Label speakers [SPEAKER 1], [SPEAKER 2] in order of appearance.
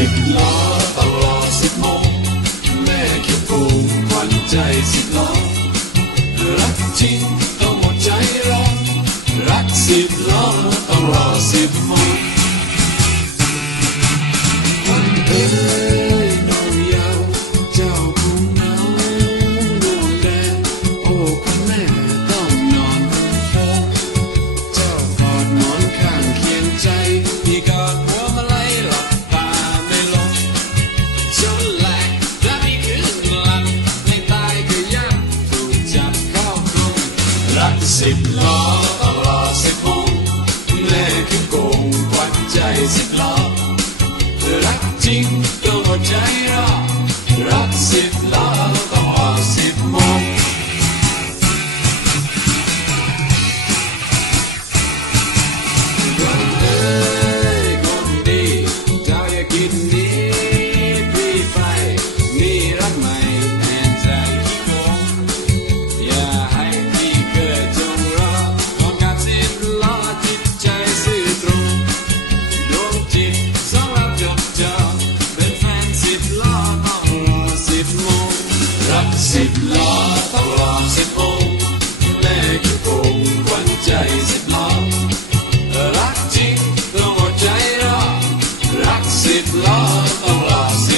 [SPEAKER 1] สิบล้อตลอดสิบโมงแม่คิดถูกขวัญใจสิบล้อรักจริงต้องหมดใจร้อรักสิบล้อต้องรอสิบโมง สิบล้อตลอดสิบโมงแม่คือโกงวันใจสิบล้อรักจริง lost, I'm oh, lost.